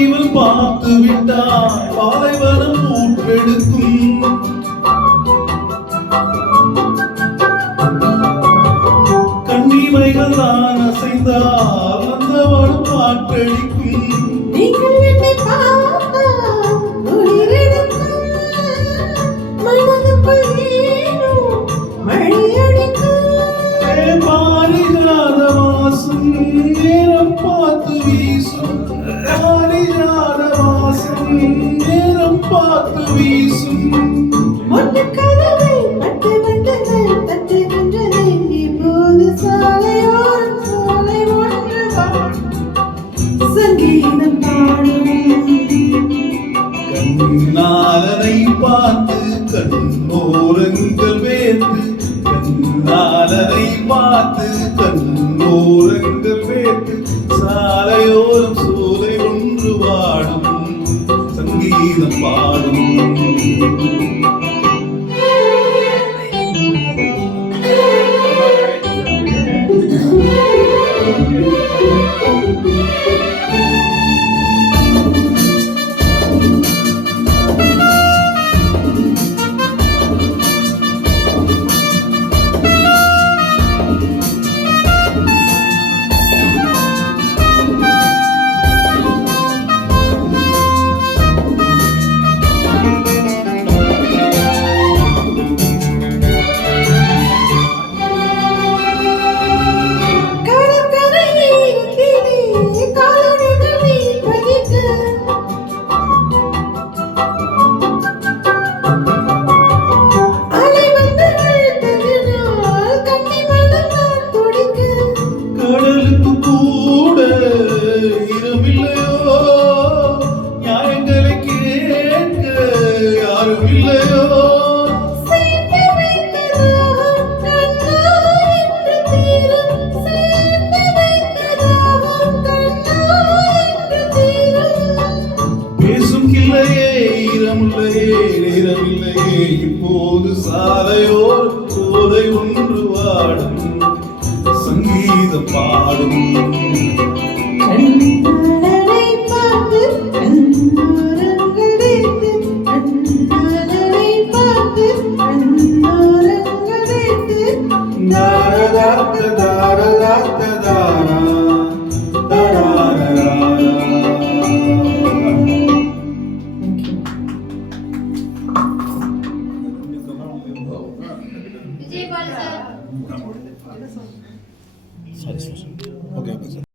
இவள் பார்த்து விட்டால் பாலைவனம் ஊற்றெடுக்கும். கண்ணிமைகள் தான் அசைந்தால் வந்தவளும் பாட்டடிக்கும். நீங்கள் என்னை பார்த்தால் உயிரெடுக்கும், மனதுக்குள் ஏனோ மழையடிக்கும். பாரிஜாத வாசம் நேரம் பார்த்து வீசும், பாரிஜாத வாசம் நேரம் பார்த்து வீசும். மொட்டு கதவை பட்டு வண்டுகள் தட்டுகின்றதே, இப்போது சாலையோரம் சாலை ஒன்று சங்கீதம் பாடும். கண்ணாலனை பார்த்து கண்ணோரங்கள் வேர்த்து, கண்ணாலனை பார்த்து கண்ணோரங்கள் வேர்த்து, சாலையோரம் சோலை ஒன்று வாடும் சங்கீதம் பாடும். கடலுக்கு கூட இரவில்லையோ, நியாயங்களை கேட்க யாரும் இல்லையோ. பேசும் கிள்ளையே ஈரமில்லையே நேரமில்லையே, இப்போது சாலையோர் சோலை ஒன்று வாடும் சங்கீதம் பாடும். கண்ணாலனை பார்த்து கண்ணோரங்கள் வைத்து, கண்ணாலனை பார்த்து கண்ணோரங்கள் வைத்து. தாரதாத்த தாரதாத்த தாரா தாராரா. விஜய் பால் சார். சரி. Okay sir.